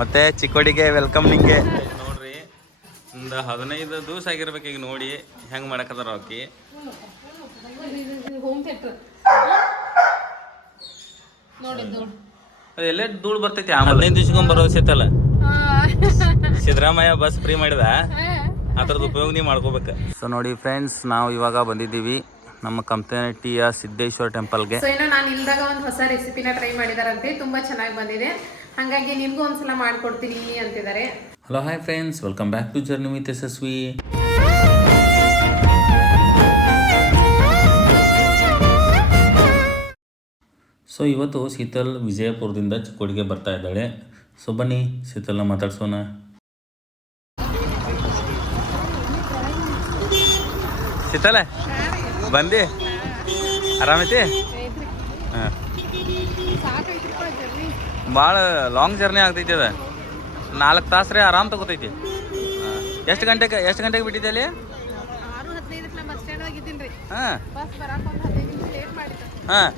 ಮತ್ತೆ ಚಿಕ್ಕೋಡಿಗೆ ವೆಲ್ಕಮ್ ನಿಂಗೆ ನೋಡ್ರಿ. ಒಂದು 15 ದಿವಸ ಆಗಿರ್ಬೇಕು ಈಗ ನೋಡಿ ಹೆಂಗೆ ಮಾಡಕತ್ತಾರ ಆಕಿ. ಅದೆಲ್ಲ ಧೂಳು ಬರ್ತೈತಿ. 15 ದಿವ್ಸಕ್ಕೊಮ್ಮೆ ಬರೋ ಸಿತ್ತಲ್ಲ ಸಿದ್ದರಾಮಯ್ಯ ಬಸ್ ಫ್ರೀ ಮಾಡಿದ, ಅದ್ರದ್ದು ಉಪಯೋಗ ನೀವು ಮಾಡ್ಕೋಬೇಕು. ಸೊ ನೋಡಿ ಫ್ರೆಂಡ್ಸ್, ನಾವು ಇವಾಗ ಬಂದಿದ್ದೀವಿ ನಮ್ಮ ಕಂಪ್ಯೂನಿಟಿಯ ಸಿದ್ದೇಶ್ವರ ಟೆಂಪಲ್ಗೆ. ಸೊ ಏನೋ ನಾನು ಇಲ್ದಾಗ ಒಂದು ಹೊಸ ರೆಸಿಪಿನ ಟ್ರೈ ಮಾಡಿದಾರಂತೆ, ತುಂಬಾ ಚೆನ್ನಾಗಿ ಬಂದಿದೆ, ಹಾಗಾಗಿ ನಿಮ್ಗೂ ಒಂದ್ಸಲ ಮಾಡ್ಕೊಡ್ತೀನಿ ಅಂತಿದ್ದಾರೆ. Hello hi friends, welcome back to journey with Yashaswi. So ಇವತ್ತು ಶೀತಲ್ ವಿಜಯಪುರದಿಂದ ಚಿಕ್ಕೋಡಿಗೆ ಬರ್ತಾ ಇದ್ದಾಳೆ. ಸೊ ಬನ್ನಿ ಶೀತಲ್ನ ಮಾತಾಡ್ಸೋಣ. ಶೀತಲ ಬಂದಿ, ಆರಾಮೈತಿ? ಹಾಂ, ಭಾಳ ಲಾಂಗ್ ಜರ್ನಿ ಆಗ್ತೈತಿ. ಅದ 4 ತಾಸು ರೀ, ಆರಾಮ್ ತಗೋತೈತಿ. ಎಷ್ಟು ಗಂಟೆಗೆ ಬಿಟ್ಟಿದ್ದೆ ಅಲ್ಲಿ? ಹಾಂ ಹಾಂ,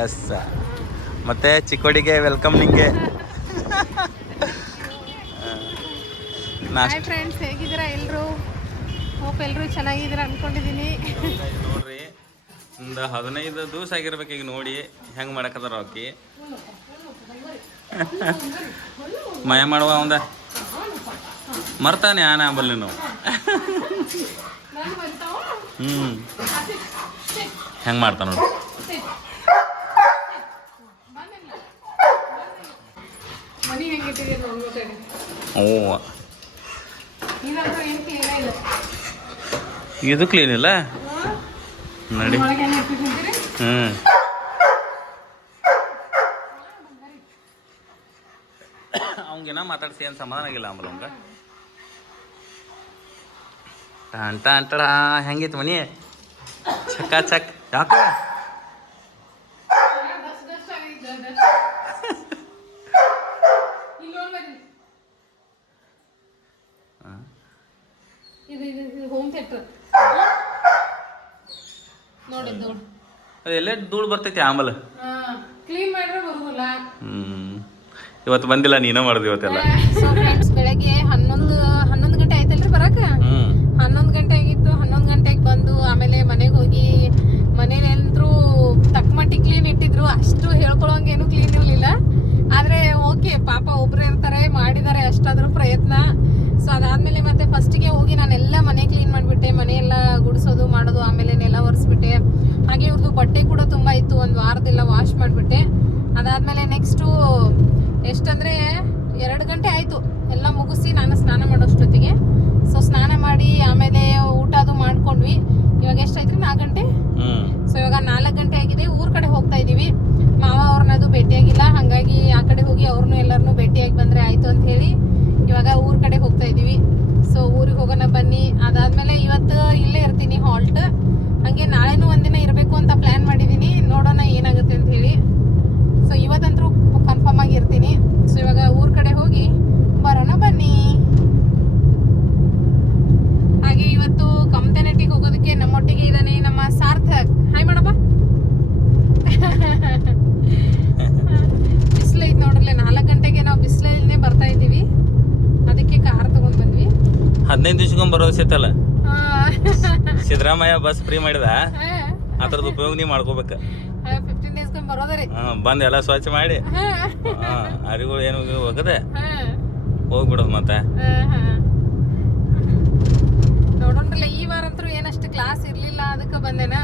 ಎಸ್. ಮತ್ತೆ ಚಿಕ್ಕೋಡಿಗೆ ವೆಲ್ಕಮ್ ನಿಂಗೆ. ಹಾಯ್ ಫ್ರೆಂಡ್ಸ್, ಹೇಗಿದ್ದೀರಾ ಎಲ್ಲರೂ? ಹೋಪ್ ಎಲ್ಲರೂ ಚೆನ್ನಾಗಿದ್ದೀರಾ ಅನ್ಕೊಂಡಿದ್ದೀನಿ. ನೋಡ್ರಿ, ಒಂದು 15 ದಿವಸ ಆಗಿರ್ಬೇಕು ಈಗ ನೋಡಿ ಹೆಂಗೆ ಮಾಡಕತ್ತಾರ ಆಕಿ. ಮಯ ಮಾಡುವ ಒಂದ ಮರ್ತಾನೆ ಆನ ಬಲ್ಲಿ ನಾವು. ಹೆಂಗೆ ಮಾಡ್ತಾನ ನೋಡಿ. ಓ, ಇದು ಕ್ಲೀನ್ ಇಲ್ಲ ನೋಡಿ. ಅವಂಗೇನ ಮಾತಾಡ್ಸಿ ಏನು ಸಮಾಧಾನ ಆಗಿಲ್ಲ ಆಮೇಲೆ ಅವಂಗ. ಟಂಟ ಹೆಂಗಿತ್ತು ಮನಿ? ಚಕ್ಕ ಚಕ್. ಯಾಕ ಅದೆಲ್ಲ ಧೂಳು ಬರ್ತೈತಿ ಆಮೇಲೆ. ಇವತ್ತು ಬಂದಿಲ್ಲ, ನೀನ ಮಾಡಿದ್ವಿ ಇವತ್ತೆಲ್ಲ. ಬೆಳಗ್ಗೆ 11 ಗಂಟೆ ಆಯ್ತಲ್ರಿ ಬರಾಕ. 11 ಗಂಟೆ ಆಗಿತ್ತು. 11 ಗಂಟೆಗೆ ಬಂದು ಆಮೇಲೆ ಮನೆಗೆ ಹೋಗಿ ಮನೇಲೆಲ್ಲರೂ ತಕ್ಕಮಟ್ಟಿ ಕ್ಲೀನ್ ಇಟ್ಟಿದ್ರು. ಅಷ್ಟು ಹೇಳ್ಕೊಳಂಗೇನು ಕ್ಲೀನ್ ಇರಲಿಲ್ಲ. ಆದ್ರೆ ಓಕೆ, ಪಾಪ ಒಬ್ರು ಇರ್ತಾರೆ, ಮಾಡಿದ್ದಾರೆ ಅಷ್ಟಾದ್ರೂ ಪ್ರಯತ್ನ. ಸೊ ಅದಾದ್ಮೇಲೆ ಮತ್ತೆ ಫಸ್ಟಿಗೆ ಹೋಗಿ ನಾನೆಲ್ಲ ಮನೆ ಕ್ಲೀನ್ ಮಾಡಿಬಿಟ್ಟೆ. ಮನೆಯೆಲ್ಲ ಗುಡಿಸೋದು ಮಾಡೋದು, ಆಮೇಲೆ ನೆಲ ಒರೆಸ್ಬಿಟ್ಟೆ. ಹಾಗೆ ಇವ್ರದ್ದು ಬಟ್ಟೆ ಕೂಡ ತುಂಬ ಇತ್ತು, ಒಂದು ವಾರದೆಲ್ಲ ವಾಶ್ ಮಾಡಿಬಿಟ್ಟೆ. ಅದಾದಮೇಲೆ ನೆಕ್ಸ್ಟು ಎಷ್ಟಂದರೆ 2 ಗಂಟೆ ಆಯಿತು ಎಲ್ಲ ಮುಗಿಸಿ ನಾನು ಸ್ನಾನ ಮಾಡೋಷ್ಟೊತ್ತಿಗೆ. ಸೊ ಸ್ನಾನ ಮಾಡಿ ಆಮೇಲೆ ಊಟ ಅದು ಮಾಡ್ಕೊಂಡ್ವಿ. ಇವಾಗ ಎಷ್ಟಾಯ್ತು? 4 ಗಂಟೆ. ಸೊ ಇವಾಗ 4 ಗಂಟೆ ಆಗಿದೆ. ಊರ ಕಡೆ ಹೋಗ್ತಾ ಇದ್ದೀವಿ. ಮಾವ ಅವ್ರನ್ನದು ಭೇಟಿಯಾಗಿಲ್ಲ, ಹಾಗಾಗಿ ಆ ಕಡೆ ಹೋಗಿ ಅವ್ರನ್ನೂ ಎಲ್ಲರನ್ನೂ ಭೇಟಿಯಾಗಿ ಬಂದರೆ ಆಯಿತು ಅಂತ ಹೇಳಿ ಇವಾಗ ಊರ ಕಡೆ ಹೋಗ್ತಾ ಇದ್ದೀವಿ. ಸೊ ಊರಿಗೆ ಹೋಗೋಣ ಬನ್ನಿ. ಅದಾದಮೇಲೆ ಇವತ್ತು ಇಲ್ಲೇ ಇರ್ತೀನಿ ಹಾಲ್ಟ್. ಹಾಗೆ ನಾಳೆನೂ ಒಂದಿನ ಇರಬೇಕು ಅಂತ ಪ್ಲ್ಯಾನ್ ಮಾಡಿದ್ದೀನಿ. ನೋಡೋಣ ಏನಾಗುತ್ತೆ ಅಂತ ಹೇಳಿ. ಸೊ ಇವತ್ತಂತೂ ಕನ್ಫರ್ಮ್ ಆಗಿ ಇರ್ತೀನಿ. ಸೊ ಇವಾಗ ಊರ ಕಡೆ ಹೋಗಿ ಬರೋಣ ಬನ್ನಿ. ಹಾಗೆ ಇವತ್ತು ಕಂಪ್ಯೂನಿಟಿಗೆ ಹೋಗೋದಕ್ಕೆ ನಮ್ಮೊಟ್ಟಿಗೆ ಇದ್ದಾನೆ ನಮ್ಮ ಸಾರ್ಥಕ್. ಹಾಯ್ ಮಾಡಪ್ಪ. ಬಿಸಿಲೈತೆ ನೋಡ್ರಲ್ಲ, 4 ಗಂಟೆಗೆ ನಾವು ಬಿಸಿಲಲ್ಲೇ ಬರ್ತಾ ಇದ್ದೀವಿ. ಅದಕ್ಕೆ ಕಾರ್ ತಗೊಂಡ್ ಬಂದ್ವಿ. 15 ದಿವ್ಸಕ್ಕೊಮ್ಮೆ ಬರೋ ಸಿತ್ತಲ್ಲ ಸಿದ್ದರಾಮಯ್ಯ ಬಸ್ ಫ್ರೀ ಮಾಡಿದ, ಅದ್ರದ್ದು ಉಪಯೋಗ ನೀವು ಮಾಡ್ಕೋಬೇಕು. 15 ಡೇಸ್ಗೊಮ್ಮೆ ಬರೋದ್ರಿ. ಬಂದು ಎಲ್ಲ ಸ್ವಚ್ಛ ಮಾಡಿ ಅರಿಗಳು ಏನು ಹೋಗದೆ ಹೋಗ್ಬಿಡೋದು ಮತ್ತೆ. ನೋಡೋಣ್ರಲ್ಲ, ಈ ವಾರ ಅಂತೂ ಏನಷ್ಟು ಕ್ಲಾಸ್ ಇರ್ಲಿಲ್ಲ, ಅದಕ್ಕೆ ಬಂದೇನ.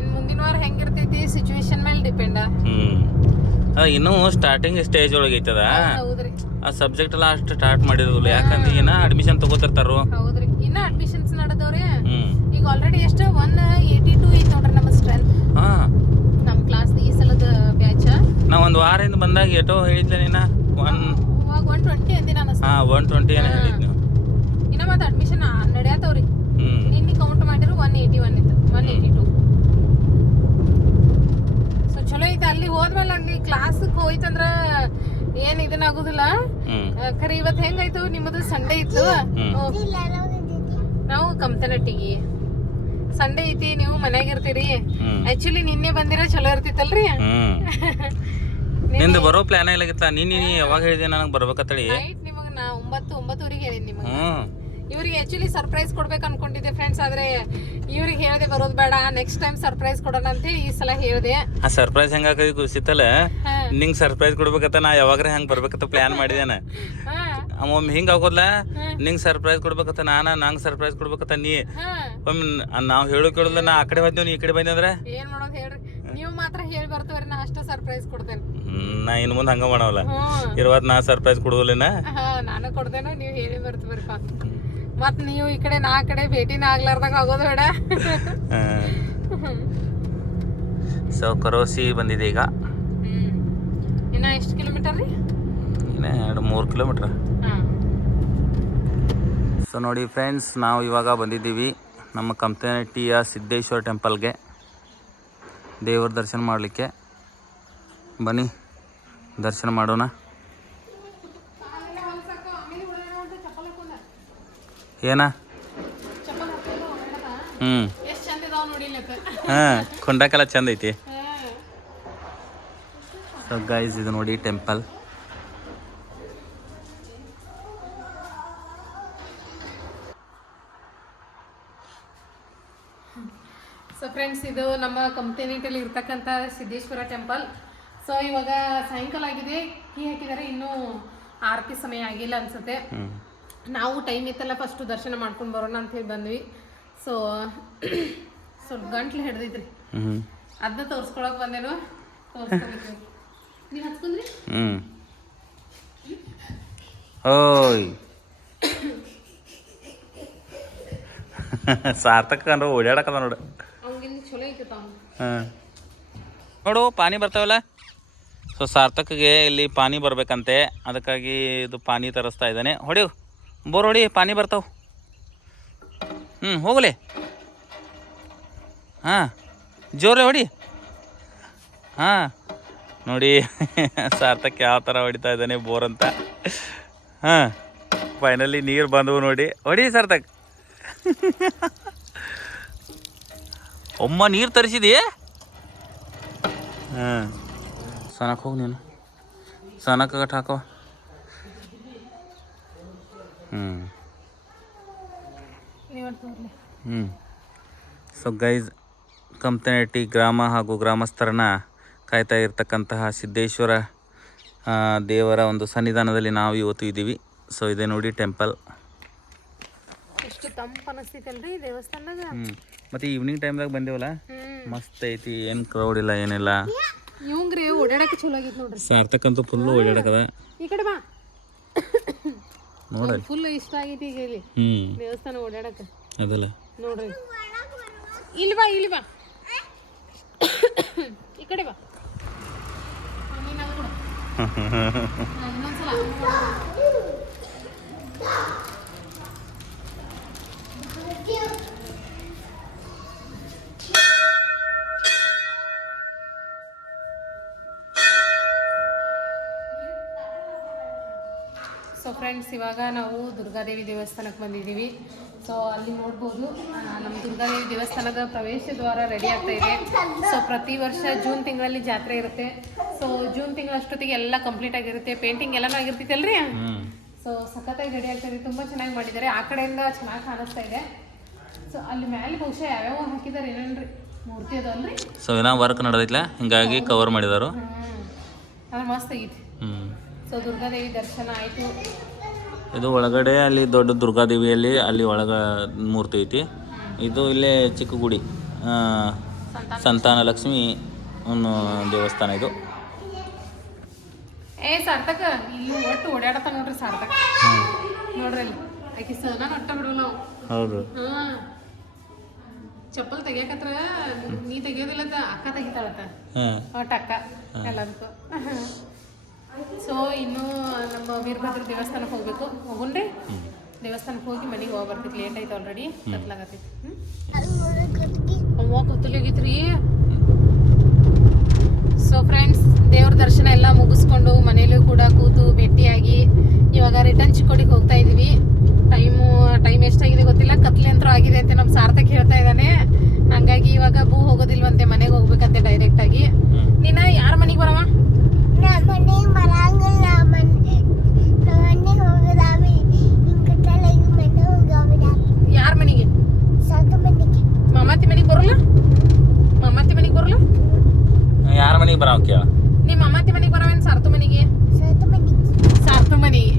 ಇನ್ ಮುಂದಿನ ವಾರ ಹೆಂಗಿರ್ತೈತಿ ಸಿಚುವೇಶನ್ ಮೇಲೆ ಡಿಪೆಂಡ್. ಇನ್ನೂ ಸ್ಟಾರ್ಟಿಂಗ್ ಸ್ಟೇಜ್ ಒಳಗೆ ಐತದ ಆ ಸಬ್ಜೆಕ್ಟ್ ಎಲ್ಲ ಅಷ್ಟು ಸ್ಟಾರ್ಟ್ ಮಾಡಿರೋದಿಲ್ಲ. ಯಾಕಂದ್ರೆ ಏನ ಅಡ್ಮಿಷನ್ ತಗೋತಿರ್ತಾರು. ಹೌದ್ರಿ, ಇನ್ನ ಅಡ್ಮಿಷನ್ಸ್ ನಡೆದವ್ರೆ. ಈಗ ಆಲ್ರೆಡಿ ಎಷ್ಟು 182 ಐತಿ ನೋಡ್ರಿ ನಮ್ಮ ಸ್ಟ್ರೆಂತ್. ನಮ್ಮ ಕ್ಲಾಸ್ ಈ ಸಲದ ಬ್ಯಾಚ್. ನಾ ಒಂದು ವಾರದಿಂದ ಬಂದಾಗ ಎಟೋ ಹೇಳಿದ್ದೆ ನೀನ 120 ಅಂದಿನ ಅನಿಸ್ತು. 120 ಏನ ಹೇಳಿದ್ನು. ಇನ್ನ ಮತ್ತೆ ಅಡ್ಮಿಷನ್ ನಡೆಯತ್ತವ್ರಿ. ನಿನ್ನೆ ಕೌಂಟ್ ಮಾಡಿದ್ರು 181 ಇತ್ತು, 182. ಸೊ ಚಲೋ ಐತೆ. ಅಲ್ಲಿ ಹೋದ್ಮೇಲೆ ಅಲ್ಲಿ ಕ್ಲಾಸ್ಗೆ ಹೋಯ್ತಂದ್ರ ಏನ್ ಇದನ್ನಾಗುದಿಲ್ಲ. ಖರೆ ಇವತ್ತು ಹೆಂಗಾಯ್ತು? ನಿಮ್ಮದು ಸಂಡೇ ಇತ್ತು, ನಾವು ಕಂಪ್ಯೂನಿಟಿಗೆ ಸಂಡೇ ಐತಿ ನೀವು ಮನ್ಯಾಗ ಇರ್ತೀರಿ. ಆಕ್ಚುಲಿ ನಿನ್ನೆ ಬಂದಿರ ಚಲೋ ಇರ್ತಿತ್ತಲ್ರಿ. ನಿಂದು ಬರೋ ಪ್ಲಾನ್ ಆಗಿತ್ತ. ನೀನು ಯಾವಾಗ ಹೇಳಿದೆ ನನಗೆ ಬರ್ಬೇಕತ್ತಳಿ. ನೈಟ್ ನಿಮಗ ನಾ 9:09 ಹೇಳಿನಿ ನಿಮಗೆ. ಇವ್ರಿಗೆ ಆಕ್ಚುಲಿ ಸರ್ಪ್ರೈಸ್ ಕೊಡ್ಬೇಕು ಅನ್ಕೊಂಡಿದ್ದೆ ಫ್ರೆಂಡ್ಸ್, ಆದ್ರೆ ಇವ್ರಿಗೆ ಹೇಳ್ದೆ ಬರೋದ್ ಬೇಡ, ನೆಕ್ಸ್ಟ್ ಟೈಮ್ ಸರ್ಪ್ರೈಸ್ ಕೊಡೋಣ ಅಂತ ಹೇಳಿ ಈ ಸಲ ಹೇಳ್ದೆ. ಆ ಸರ್ಪ್ರೈಸ್ ಹೆಂಗ ಖುಷಿತ್ತಲ್ಲ, ನಿಂಗೆ ಸರ್ಪ್ರೈಸ್ ಕೊಡ್ಬೇಕತ್ತ ನಾ ಯಾವಾಗ್ರೆ ಹಂಗ ಬರ್ಬೇಕತ್ತ ಪ್ಲಾನ್ ಮಾಡಿದೇನ. ಒಮ್ಮೆ ಹಿಂಗ ಆಗೋದ್ಲ, ನಿಂಗ್ ಸರ್ಪ್ರೈಸ್ ಕೊಡ್ಬೇಕತ್ತ ನಂಗೆ ಸರ್ಪ್ರೈಸ್ ಕೊಡ್ಬೇಕತ್ತ ನೀ. ಒಮ್ಮೆ ನಾವ್ ಹೇಳು ಕೇಳೋದ್ಲ, ನಾ ಆ ಕಡೆ ಬಂದೇವ್ ನೀ ಈ ಕಡೆ ಬಂದೆ ಅಂದ್ರೆ ಏನ್ ಮಾಡೋದು ಹೇಳ್ರಿ. ನೀವು ಮಾತ್ರ ಹೇಳಿ ಬರ್ತವ್ರಿ, ನಾ ಅಷ್ಟ ಸರ್ಪ್ರೈಸ್ ಕೊಡ್ತೇನೆ. ನಾ ಇನ್ ಮುಂದೆ ಹಂಗ ಮಾಡವಲ್ಲ, ಇರುವತ್ ನಾ ಸರ್ಪ್ರೈಸ್ ಕೊಡುದಿಲ್ಲ. ನಾನು ಕೊಡ್ತೇನೆ, ನೀವು ಹೇಳಿ ಬರ್ತವ್ರಿಪ್ಪ. ಮತ್ ನೀವು ಈ ಕಡೆ ನಾ ಆ ಕಡೆ ಭೇಟಿನ ಆಗ್ಲಾರ್ದಾಗ ಆಗೋದು ಬೇಡ. ಸೊ ಕರೋಸಿ ಬಂದಿದೆ ಈಗ. ಇನ್ನ ಎಷ್ಟು ಕಿಲೋಮೀಟರ್ ರೀ? ಇನ್ನ 2-3 ಕಿಲೋಮೀಟರ್. ಸೊ ನೋಡಿ ಫ್ರೆಂಡ್ಸ್, ನಾವು ಇವಾಗ ಬಂದಿದ್ದೀವಿ ನಮ್ಮ ಕಂಪ್ತನಟ್ಟಿಯ ಸಿದ್ದೇಶ್ವರ ಟೆಂಪಲ್ಗೆ ದೇವ್ರ ದರ್ಶನ ಮಾಡಲಿಕ್ಕೆ. ಬನ್ನಿ ದರ್ಶನ ಮಾಡೋಣ. ಏನ ಹಾಂ, ಕೊಂಡಕ್ಕೆಲ್ಲ ಚಂದ ಐತಿ. ಸೊ ಗೈಸ್, ಇದು ನೋಡಿ ಟೆಂಪಲ್. ಸೊ ಫ್ರೆಂಡ್ಸ್, ಇದು ನಮ್ಮ ಕಂಪ್ತನಟ್ಟಿಯಲ್ಲಿ ಇರ್ತಕ್ಕಂಥ ಸಿದ್ದೇಶ್ವರ ಟೆಂಪಲ್. ಸೊ ಇವಾಗ ಸಾಯಂಕಾಲ ಆಗಿದೆ, ಕೀ ಹಾಕಿದ್ದಾರೆ, ಇನ್ನೂ ಆರತಿ ಸಮಯ ಆಗಿಲ್ಲ ಅನ್ಸುತ್ತೆ. ನಾವು ಟೈಮ್ ಇತ್ತಲ್ಲ ಫಸ್ಟ್ ದರ್ಶನ ಮಾಡ್ಕೊಂಡು ಬರೋಣ ಅಂತ ಹೇಳಿ ಬಂದ್ವಿ. ಸೊ ಸ್ವಲ್ಪ ಗಂಟ್ಲು ಹಿಡ್ದಿದ್ರಿ, ಅದನ್ನ ತೋರ್ಸ್ಕೊಳಕ್ ಬಂದೇನು. ತೋರ್ಸ್ಕೊಬೇಕು, ನೀವು ಹಚ್ಕೊಂಡ್ರಿ. ಓಯ್ ಸಾರ್ಥಕ ಅಂದ್ರೆ ಓಡಾಡಕದ ನೋಡು. ಅವ್ನಿಂದ ಚಲೋ ಐತಿ. ನೋಡು ಪಾನಿ ಬರ್ತಾವಲ್ಲ. ಸೊ ಸಾರ್ಥಕ್ಗೆ ಇಲ್ಲಿ ಪಾನಿ ಬರ್ಬೇಕಂತೆ, ಅದಕ್ಕಾಗಿ ಇದು ಪಾನಿ ತರಿಸ್ತಾ ಇದ್ದಾನೆ. ಹೊಡಿವು ಬೋರ್ ಹೊಡಿ, ಪಾನಿ ಬರ್ತಾವ. ಹೋಗ್ಲಿ. ಹಾಂ, ಜೋರೇ ಹೊಡಿ. ಹಾಂ ನೋಡಿ ಸಾರ್ಥಕ್ ಯಾವ ಥರ ಹೊಡಿತಾ ಇದ್ದಾನೆ ಬೋರ್ ಅಂತ. ಹಾಂ, ಫೈನಲಿ ನೀರು ಬಂದವು ನೋಡಿ. ಹೊಡಿ ಸಾರ್ಥಕ್. ಒಮ್ಮ ನೀರು ತರಿಸಿದಿ. ಹಾಂ, ಸನಕ್ಕೆ ಹೋಗಿ ನೀನು, ಸನಕ್ಕೆ ಗಟ್ಟು ಹಾಕೋ. ಸೊ ಗೈಸ್, ಕಂಪ್ತನಟ್ಟಿ ಗ್ರಾಮ ಹಾಗೂ ಗ್ರಾಮಸ್ಥರನ್ನ ಕಾಯ್ತಾ ಇರ್ತಕ್ಕಂತಹ ಸಿದ್ದೇಶ್ವರ ದೇವರ ಒಂದು ಸನ್ನಿಧಾನದಲ್ಲಿ ನಾವು ಇವತ್ತು ಇದ್ದೀವಿ. ಸೊ ಇದೆ ನೋಡಿ ಟೆಂಪಲ್. ಎಷ್ಟು ತಂಪು ಅನಿಸ್ತೈತಲ್ರಿ ದೇವಸ್ಥಾನದಾಗ. ಮತ್ತೆ ಈವ್ನಿಂಗ್ ಟೈಮ್ದಾಗ ಬಂದೇವಲ್ಲ, ಮಸ್ತ್ ಐತಿ. ಏನು ಕ್ರೌಡ್ ಇಲ್ಲ, ಏನಿಲ್ಲ. ಇವಂಗ್ರಿ ಓಡಾಡಕ್ಕೆ ಚಲೋ ಆಗೈತಿ ನೋಡ್ರಿ. ಸಾರ್ಥಕಂತೂ ಫುಲ್ ಓಡಾಡಕದ. ಈ ಕಡೆ ಬಾ ನೋಡ್ರಿ, ಫುಲ್ ಇಷ್ಟ ಆಗೈತಿ ಈಗ ಇಲ್ಲಿ ದೇವಸ್ಥಾನ ಓಡಾಡಕ್ಕೆ. ಅದಲ್ಲ ನೋಡ್ರಿ, ಇಲ್ಲಿ ಬಾ, ಇಲ್ಲಿ ಬಾ, ಈ ಕಡೆ ಬಾ. ಇನ್ನೊಂದ್ಸಲ ಸೊ ಫ್ರೆಂಡ್ಸ್, ಇವಾಗ ನಾವು ದುರ್ಗಾದೇವಿ ದೇವಸ್ಥಾನಕ್ಕೆ ಬಂದಿದ್ದೀವಿ. ಸೊ ಅಲ್ಲಿ ನೋಡ್ಬೋದು, ನಮ್ಮ ದುರ್ಗಾದೇವಿ ದೇವಸ್ಥಾನದ ಪ್ರವೇಶ ದ್ವಾರ ರೆಡಿ ಆಗ್ತಾ ಇದೆ. ಸೊ ಪ್ರತಿ ವರ್ಷ ಜೂನ್ ತಿಂಗಳಲ್ಲಿ ಜಾತ್ರೆ ಇರುತ್ತೆ. ಸೊ ಜೂನ್ ತಿಂಗಳಷ್ಟೊತ್ತಿಗೆ ಎಲ್ಲ ಕಂಪ್ಲೀಟ್ ಆಗಿರುತ್ತೆ, ಪೇಂಟಿಂಗ್ ಎಲ್ಲನೂ ಆಗಿರ್ತೈತಲ್ರಿ. ಸೊ ಸಖತ್ತಾಗಿ ರೆಡಿ ಆಗ್ತಾ ಇದೆ, ತುಂಬ ಚೆನ್ನಾಗಿ ಮಾಡಿದ್ದಾರೆ. ಆ ಕಡೆಯಿಂದ ಚೆನ್ನಾಗಿ ಕಾಣಿಸ್ತಾ ಇದೆ. ಸೊ ಅಲ್ಲಿ ಮೇಲೆ ಬಹುಶಃ ಯಾವ್ಯಾವ ಹಾಕಿದ್ದಾರೆ ಏನೇನ್ರಿ ಮೂರ್ತಿ ಅದಲ್ರಿ. ಸೊ ಏನೋ ವರ್ಕ್ ನಡೆದಿಲ್ಲ, ಹಿಂಗಾಗಿ ಕವರ್ ಮಾಡಿದಾರು. ಅದು ಮಸ್ತ್ ಆಗೈತಿ. ಸೊ ದುರ್ಗಾದೇವಿ ದರ್ಶನ ಆಯಿತು. ಇದು ಒಳಗಡೆ ಅಲ್ಲಿ ದೊಡ್ಡ ದುರ್ಗಾದೇವಿಯಲ್ಲಿ ಅಲ್ಲಿ ಒಳಗ ಮೂರ್ತಿ ಐತಿ. ಇದು ಇಲ್ಲೇ ಚಿಕ್ಕ ಗುಡಿ, ಸಂತಾನ ಲಕ್ಷ್ಮಿ ದೇವಸ್ಥಾನ ಇದು. ಸಾರ್ಥಕ ಇಲ್ಲಿ ಒಟ್ಟು ಓಡಾಡತ್ತ ನೋಡ್ರಿ. ಸಾರ್ಥಕ ನೋಡ್ರಿ ಅಲ್ಲಿ ಆಕಿ ಸಹನ ಒಟ್ಟ ಬಿಡೋಲ್ಲ ನಾವು. ಹೌದು. ಚಪ್ಪಲ್ ತೆಗಿಯಕತ್ರ ನೀ ತೆಗಿಯೋದಿಲ್ಲ, ಅಕ್ಕ ತೆಗಿತಾಳತ್ತ. ಒಟ್ಟು ಅಕ್ಕ ಎಲ್ಲದಕ್ಕೂ. ಸೊ ಇನ್ನು ನಮ್ಮ ವೀರಭದ್ರ ದೇವಸ್ಥಾನಕ್ಕೆ ಹೋಗ್ಬೇಕು. ಹೋಗುನ್ರಿ, ದೇವಸ್ಥಾನಕ್ಕೆ ಹೋಗಿ ಮನೆಗೆ ಹೋಗಿ ಬರ್ತಿತ್ತು. ಲೇಟ್ ಆಯ್ತು, ಆಲ್ರೆಡಿ ಕತ್ಲಾಗತ್ತೈತಿ. ಅವ್ವ ಕತ್ತಲಿ ಆಗೈತ್ರಿ. ಸೊ ಫ್ರೆಂಡ್ಸ್, ದೇವ್ರ ದರ್ಶನ ಎಲ್ಲ ಮುಗಿಸ್ಕೊಂಡು ಮನೇಲೂ ಕೂಡ ಕೂತು ಭೇಟಿಯಾಗಿ ಇವಾಗ ರಿಟರ್ನ್ ಚಿಕ್ಕೋಡಿಗೆ ಹೋಗ್ತಾ ಇದೀವಿ. ಟೈಮ್ ಎಷ್ಟಾಗಿದೆ ಗೊತ್ತಿಲ್ಲ, ಕತ್ಲೆ ಅಂತೂ ಆಗಿದೆ ಅಂತ ನಮ್ಮ ಸಾರ್ಥಕ್ ಹೇಳ್ತಾ ಇದ್ದಾನೆ. ಹಂಗಾಗಿ ಇವಾಗ ಬೂ ಹೋಗೋದಿಲ್ವಂತೆ, ಮನೆಗೆ ಹೋಗ್ಬೇಕಂತೆ ಡೈರೆಕ್ಟ್ ಆಗಿ. ನೀನ ಯಾರ ಮನೆಗೆ ಬರವ? ಯಾರ ಮನೆಗೆ? ಮಮತಿ ಮನೆಗೆ ಬರಲ್ಲ? ಮಮತಿ ಮನೆಗೆ ಬರಲ್ಲ? ಯಾರ ಮನೆಗೆ ಬರಾವ ಕೇಳ? ನೀ ಮಮತಿ ಮನೆಗೆ ಬರವೇನ್ ಸಾರ್ತು ಮನೆಗೆ? ಸಾರ್ತು ಮನೆಗೆ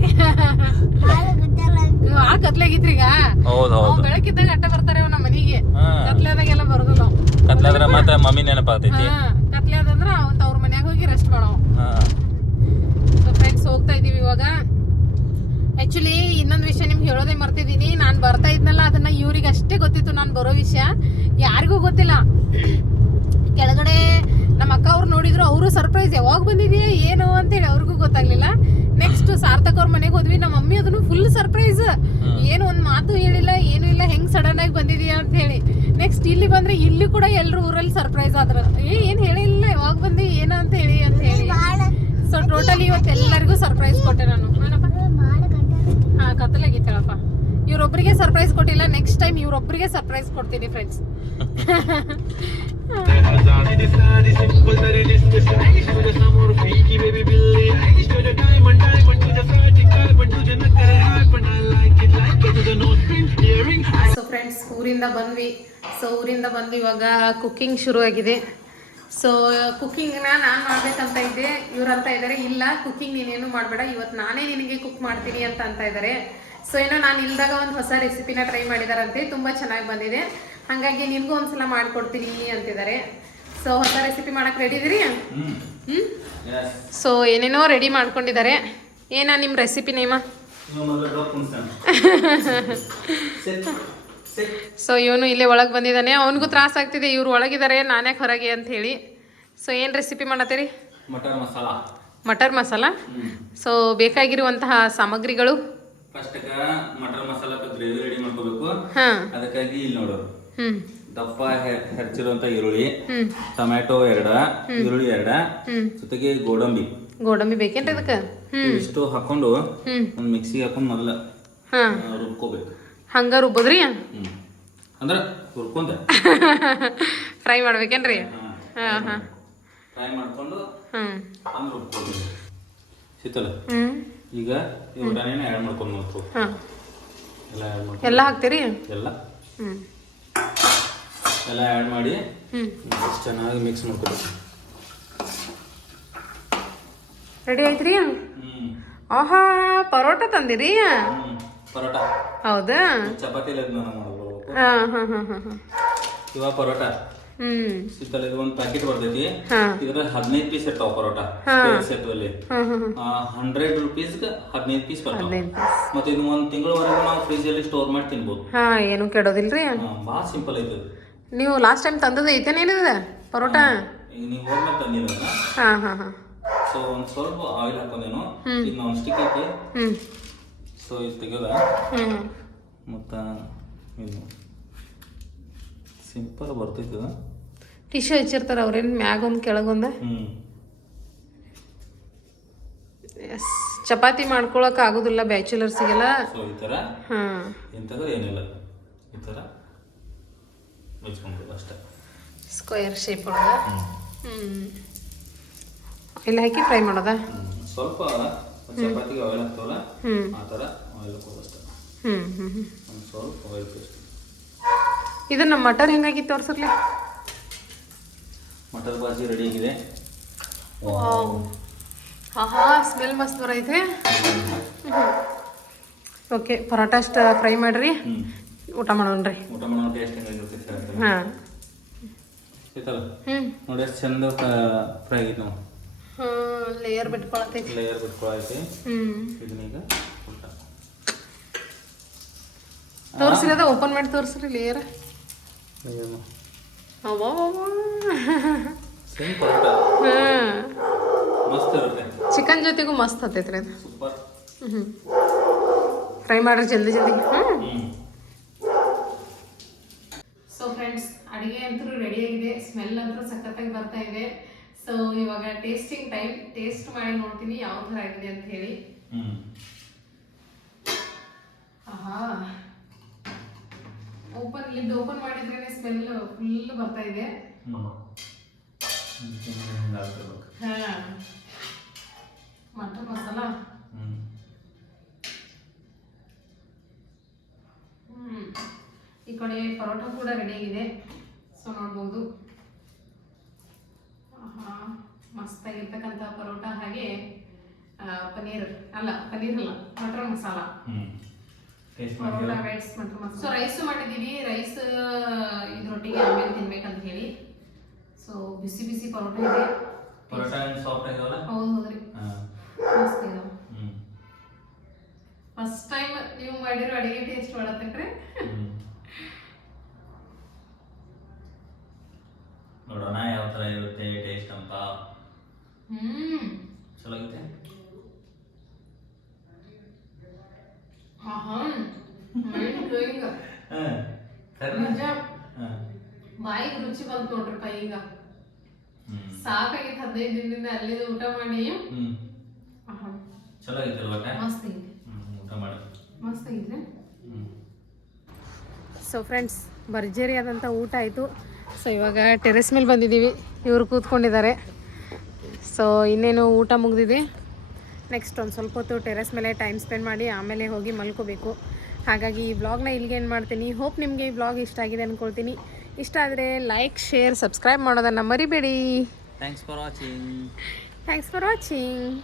ಆ ಕತ್ಲಾಗಿತ್ರಿ ಈಗ. ಬೆಳಕಿದ್ದಾಗ ಅಟ್ಟ ಬರ್ತಾರೆ ನಮ್ಮ ಮನೆಗೆ, ಕತ್ಲಾದಾಗೆಲ್ಲ ಬರೋದಿಲ್ಲ. ಕತ್ಲಾದ್ರ ಮತ್ತೆ ಮಮ್ಮಿ ನೆನಪಾಗ್ತೈತಿ. ಕತ್ಲೆ ಅದಂದ್ರ ಅವಂತ ಅವ್ರ ಮನ್ಯಾಗ ಹೋಗಿ ರೆಸ್ಟ್ ಮಾಡವ. ಫ್ರೆಂಡ್ಸ್ ಹೋಗ್ತಾ ಇದೀವಿ ಇವಾಗ. ಆಕ್ಚುಲಿ ಇನ್ನೊಂದು ವಿಷಯ ನಿಮ್ಗೆ ಹೇಳೋದೇ ಮರ್ತಿದ್ದೀನಿ. ನಾನು ಬರ್ತಾ ಇದ್ನಲ್ಲ ಅದನ್ನ ಇವ್ರಿಗೆ ಅಷ್ಟೇ ಗೊತ್ತಿತ್ತು ನಾನು ಬರೋ ವಿಷಯ, ಯಾರಿಗೂ ಗೊತ್ತಿಲ್ಲ. ಕೆಳಗಡೆ ನಮ್ಮ ಅಕ್ಕ ಅವ್ರು ನೋಡಿದ್ರು, ಅವರು ಸರ್ಪ್ರೈಸ್ ಯಾವಾಗ ಬಂದಿದೆಯಾ ಏನು ಅಂತೇಳಿ ಅವ್ರಿಗೂ ಗೊತ್ತಾಗ್ಲಿಲ್ಲ. ನೆಕ್ಸ್ಟ್ ಸಾರ್ಥಕ್ ಅವ್ರ ಮನೆಗೆ ಹೋದ್ವಿ, ನಮ್ಮ ಮಮ್ಮಿ ಅದನ್ನು ಫುಲ್ ಸರ್ಪ್ರೈಸ್, ಏನು ಒಂದ್ ಮಾತು ಹೇಳಿಲ್ಲ, ಏನು ಇಲ್ಲ, ಹೆಂಗ್ ಸಡನ್ ಆಗಿ ಬಂದಿದೀಯಾ ಅಂತ ಹೇಳಿ. ನೆಕ್ಸ್ಟ್ ಇಲ್ಲಿ ಬಂದ್ರೆ ಇಲ್ಲಿ ಕೂಡ ಎಲ್ರು ಊರಲ್ಲಿ ಸರ್ಪ್ರೈಸ್ ಆದ್ರು, ಏನ್ ಹೇಳಿಲ್ಲ ಯಾವಾಗ ಬಂದಿ ಏನ ಅಂತ ಹೇಳಿ. ಸೊ ಟೋಟಲಿ ಇವತ್ತು ಎಲ್ಲರಿಗೂ ಸರ್ಪ್ರೈಸ್ ಕೊಟ್ಟೆ ನಾನು. ಹಾ ಕತ್ತಲಾಗಿತ್ತಳಪ್ಪ. ಇವ್ರೊಬ್ರಿಗೆ ಸರ್ಪ್ರೈಸ್ ಕೊಟ್ಟಿಲ್ಲ, ನೆಕ್ಸ್ಟ್ ಟೈಮ್ ಇವ್ರೊಬ್ರಿಗೆ ಸರ್ಪ್ರೈಸ್ ಕೊಡ್ತೀನಿ ಫ್ರೆಂಡ್ಸ್. ಸೊ ಫ್ರೆಂಡ್ಸ್ ಊರಿಂದ ಬಂದ್ವಿ. ಇವಾಗ ಕುಕ್ಕಿಂಗ್ ಶುರು ಆಗಿದೆ. ಸೊ ಕುಕ್ಕಿಂಗ್ನ ನಾನು ಮಾಡ್ಬೇಕಂತ ಇದ್ದೆ, ಇವ್ರಂತ ಇದ್ದಾರೆ ಇಲ್ಲ ಕುಕ್ಕಿಂಗ್ ನೀನೇನು ಮಾಡಬೇಡ, ಇವತ್ತು ನಾನೇ ನಿನಗೆ ಕುಕ್ ಮಾಡ್ತೀನಿ ಅಂತ ಇದ್ದಾರೆ. ಸೊ ಏನೋ ನಾನು ಇಲ್ದಾಗ ಒಂದು ಹೊಸ ರೆಸಿಪಿನ ಟ್ರೈ ಮಾಡಿದಾರಂತೆ, ತುಂಬ ಚೆನ್ನಾಗಿ ಬಂದಿದೆ, ಹಾಗಾಗಿ ನಿನಗೂ ಒಂದ್ಸಲ ಮಾಡಿಕೊಡ್ತೀನಿ ಅಂತಿದ್ದಾರೆ. ಸೊ ಹೊಸ ರೆಸಿಪಿ ಮಾಡಕ್ಕೆ ರೆಡಿ ಇದೀರಿ? ಸೊ ಏನೇನೋ ರೆಡಿ ಮಾಡ್ಕೊಂಡಿದ್ದಾರೆ. ಏನಾ ನಿಮ್ಮ ರೆಸಿಪಿ ನೇಮ? ಸೊ ಇವನು ಇಲ್ಲೇ ಒಳಗೆ ಬಂದಿದ್ದಾನೆ, ಅವನಿಗೂ ತ್ರಾಸ ಆಗ್ತಿದೆ, ಇವ್ರು ಒಳಗಿದ್ದಾರೆ ನಾನ್ಯಾಕೆ ಹೊರಗೆ ಅಂತ ಹೇಳಿ. ಸೊ ಏನು ರೆಸಿಪಿ ಮಾಡತ್ತೀರಿ? ಮಟರ್ ಮಸಾಲ. ಸೊ ಬೇಕಾಗಿರುವಂತಹ ಸಾಮಗ್ರಿಗಳು: ಮಟರ್ ಮಸಾಲಕ್ಕೆ ಗ್ರೇವಿ ರೆಡಿ ಮಾಡ್ಕೋಬೇಕು. ಅದಕ್ಕಾಗಿ ಇಲ್ಲಿ ನೋಡು, ದಪ್ಪ ಹೆಚ್ಚಿರುವಂತ ಈರುಳ್ಳಿ, ಟೊಮ್ಯಾಟೊ 2, ಈರುಳ್ಳಿ 2, ಜೊತೆಗೆ ಗೋಡಂಬಿ ಬೇಕೇನ್ರಿ ಅದಕ್ಕೆ? ಇಷ್ಟು ಹಾಕೊಂಡು ಒಂದು ಮಿಕ್ಸಿಗೆ ಹಾಕೊಂಡು ಮೊದಲ ರುಬ್ಕೋಬೇಕು. ಹಂಗ ರುಬ್ಬೋದ್ರಿ? ಅಂದ್ರ ಹುರ್ಕೊಂಡ ಫ್ರೈ ಮಾಡ್ಬೇಕೇನ್ರಿ? ಫ್ರೈ ಮಾಡ್ಕೊಂಡು ಅಂದ್ರೆ ರುಬ್ಕೋಬೇಕು. ಶೀತಲ ಈಗ ಇವ್ರನ್ನೇನ ಆ್ಯಡ್ ಮಾಡ್ಕೊಂಡು ಎಲ್ಲ ಹಾಕ್ತೀರಿ? ಎಲ್ಲ ಆ್ಯಡ್ ಮಾಡಿ ಚೆನ್ನಾಗಿ ಮಿಕ್ಸ್ ಮಾಡ್ಕೋಬೇಕು. ರೆಡಿ ಆಯ್ತ್ರಿ? ಆಹಾ ಪರೋಟ ತಂದಿರಿ? ಪರೋಟ ಹೌದಾ? ಚಪಾತಿ ಇವಾಗ ಪರೋಟ ಶೀತಲ ಇದು ಒಂದು ಪ್ಯಾಕೆಟ್ ಬರ್ತೈತಿ. ಇದ್ರ 15 ಪೀಸ್ ಇರ್ತಾವ ಪರೋಟ ಸೆಟ್ ಅಲ್ಲಿ. 100 ರೂಪೀಸ್ಗೆ 15 ಪೀಸ್ ಬರ್ತಾವ. ಮತ್ತೆ ಇದು ಒಂದು ತಿಂಗಳವರೆಗೂ ನಾವು ಫ್ರಿಜ್ ಅಲ್ಲಿ ಸ್ಟೋರ್ ಮಾಡಿ ತಿನ್ಬೋದು. ಏನು ಕೆಡೋದಿಲ್ರಿ? ಭಾಳ ಸಿಂಪಲ್ ಐತೆ. ನೀವು ಲಾಸ್ಟ್ ಟೈಮ್ ತಂದದ ಐತೇನೇನಿದೆ ಪರೋಟ? ಈಗ ನೀವು ಹೋದ್ಮೇಲೆ ತಂದಿರೋದ. ಸೊ ಒಂದು ಸ್ವಲ್ಪ ಆಯಿಲ್ ಹಾಕೊಂಡೇನು, ಈಗ ನಾನ್ ಸ್ಟಿಕ್ ಐತಿ. ಸೊ ಇದು ತೆಗೆದ ಮತ್ತು ಇದು ಸಿಂಪಲ್ ಬರ್ತೈತೆ. ಟಿಶ್ಯೂ ಹಚ್ಚಿರ್ತಾರೆ ಅವ್ರೇನು ಮ್ಯಾಗೊಂದು ಕೆಳಗೊಂದು. ಎಸ್, ಚಪಾತಿ ಮಾಡ್ಕೊಳಕ್ಕೆ ಆಗೋದಿಲ್ಲ ಬ್ಯಾಚುಲರ್ಸಿಗೆಲ್ಲ. ಸೊ ಈ ಥರ ಇಂಥದ್ದು ಏನಿಲ್ಲ, ಈ ಥರ ಮುಚ್ಕೊಂಡು ಅಷ್ಟೇ ಸ್ಕ್ವೇರ್ ಶೇಪ್ ಒಳಗೆ. ಆಯಿಲ್ ಹಾಕಿ ಫ್ರೈ ಮಾಡೋದಾ? ಸ್ವಲ್ಪ ಚಪಾತಿಗೆ ಆಯಿಲ್ ಹಾಕ್ತಾವಲ್ಲ ಆ ಥರ ಆಯಿಲ್ ಹಾಕೋದಷ್ಟೇ. ಒಂದು ಸ್ವಲ್ಪ ಆಯಿಲ್ ಪೇಸ್ಟ್. ಇದನ್ನ ಮಟರ್ ಹೆಂಗಾಗಿತ್ತು ತೋರ್ಸರ್ಲಿ? ಮಟರ್ ಬಾಜಿ ರೆಡಿ ಆಗಿದೆ. ಆಹಾ ಸ್ಮೆಲ್ ಮಸ್ತ್ ಬರೈತೆ. ಓಕೆ, ಪರೋಟ ಅಷ್ಟು ಫ್ರೈ ಮಾಡ್ರಿ, ಊಟ ಮಾಡೋಣ್ರಿ. ಊಟ ಮಾಡೋ ಟೇಸ್ಟ್ ಹೆಂಗಾಗಿರ್ತೈತೆ? ಹಾಂ ಆಯ್ತಲ್ಲ. ನೋಡಿ ಎಷ್ಟು ಚಂದ ಫ್ರೈ ಆಗೈತೆ. ನಾವು ಲೇಯರ್ ಬಿಟ್ಕೊಳತೈತಿ. ಇದನ್ನೀಗ ಊಟ ತೋರಿಸಿರದ ಓಪನ್ ಮಾಡಿ ತೋರಿಸ್ರಿ ಲೇಯರ್. ಚಿಕನ್ ಜೊತೆಗೂ ಮಸ್ತ್ ಹತ್ತೈತ್ರಿ ಅದು. ಫ್ರೈ ಮಾಡ್ರಿ ಜಲ್ದಿ. ಸೊ ಫ್ರೆಂಡ್ಸ್, ಅಡುಗೆ ಅಂತೂ ರೆಡಿ ಆಗಿದೆ, ಸ್ಮೆಲ್ ಅಂತೂ ಸಖತ್ತಾಗಿ ಬರ್ತಾ ಇದೆ. ಸೊ ಇವಾಗ ಟೇಸ್ಟಿಂಗ್ ಟೈಮ್. ಟೇಸ್ಟ್ ಮಾಡಿ ನೋಡ್ತೀನಿ ಯಾವ ಥರ ಆಗಿದೆ ಅಂತ ಹೇಳಿ. ಆಹಾ ಲಿಡ್ ಓಪನ್ ಮಾಡಿದ್ರೇನೆ ಸ್ಮೆಲ್ ಫುಲ್ ಬರ್ತಾ ಇದೆ. ಹಾ ಮಟನ್ ಮಸಾಲ. ಈ ಕಡೆ ಪರೋಟ ಕೂಡ ರೆಡಿ ಆಗಿದೆ, ಸೊ ನೋಡ್ಬೋದು. ಮಸ್ತಾಗಿರ್ತಕ್ಕಂಥ ಪರೋಟ, ಹಾಗೆ ಪನ್ನೀರ್ ಅಲ್ಲ matar masala, paratha rice matar masala. So rice ಮಾಡಿದ್ದೀವಿ, ರೈಸ್ ಇದ್ರೊಟ್ಟಿಗೆ ಆಮೇಲೆ ತಿನ್ಬೇಕಂತ ಹೇಳಿ. ಸೊ ಬಿಸಿ ಬಿಸಿ ಪರೋಟ ಇದೆ. ಹೌದ್ರಿ, ಮಸ್ತ್ ಇದಾವ. ಫಸ್ಟ್ ಟೈಮ್ ನೀವು ಮಾಡಿರೋ ಅಡಿಗೆ ಟೇಸ್ಟ್ ಮಾಡತ್ತೇನ್ರಿ? ನೋಡೋಣ ಯಾವ ತರ ಇರುತ್ತೆ ಟೇಸ್ಟ್ ಅಂತ. ಚಲೋ ಆಗುತ್ತೆ. ಬಾಯಿಗೆ ರುಚಿ ಬಂತು ನೋಡ್ರಪ್ಪ. ಈಗ ಸಾಕಾಗಿತ್ತು 15 ದಿನದಿಂದ ಅಲ್ಲಿಂದ ಊಟ ಮಾಡಿ. ಚಲೋ ಆಗಿತ್ತಲ್ವ? ಮಸ್ತ್ ಆಗಿದೆ, ಊಟ ಮಾಡಿ ಮಸ್ತ್ ಆಗಿದೆ. ಸೊ ಫ್ರೆಂಡ್ಸ್, ಭರ್ಜರಿ ಆದಂಥ ಊಟ ಆಯಿತು. ಸೊ ಇವಾಗ ಟೆರೆಸ್ ಮೇಲೆ ಬಂದಿದ್ದೀವಿ, ಇವರು ಕೂತ್ಕೊಂಡಿದ್ದಾರೆ. ಸೊ ಇನ್ನೇನು ಊಟ ಮುಗಿದಿದೆ. ನೆಕ್ಸ್ಟ್ ಒಂದು ಸ್ವಲ್ಪ ಹೊತ್ತು ಟೆರೆಸ್ ಮೇಲೆ ಟೈಮ್ ಸ್ಪೆಂಡ್ ಮಾಡಿ ಆಮೇಲೆ ಹೋಗಿ ಮಲ್ಕೋಬೇಕು. ಹಾಗಾಗಿ ಈ ವ್ಲಾಗ್ನ ಇಲ್ಲಿಗೆ ಏನು ಮಾಡ್ತೀನಿ. ಹೋಪ್ ನಿಮಗೆ ಈ ವ್ಲಾಗ್ ಇಷ್ಟ ಆಗಿದೆ ಅಂದ್ಕೊಳ್ತೀನಿ. ಇಷ್ಟ ಆದರೆ ಲೈಕ್, ಶೇರ್, ಸಬ್ಸ್ಕ್ರೈಬ್ ಮಾಡೋದನ್ನು ಮರಿಬೇಡಿ. Thanks for watching.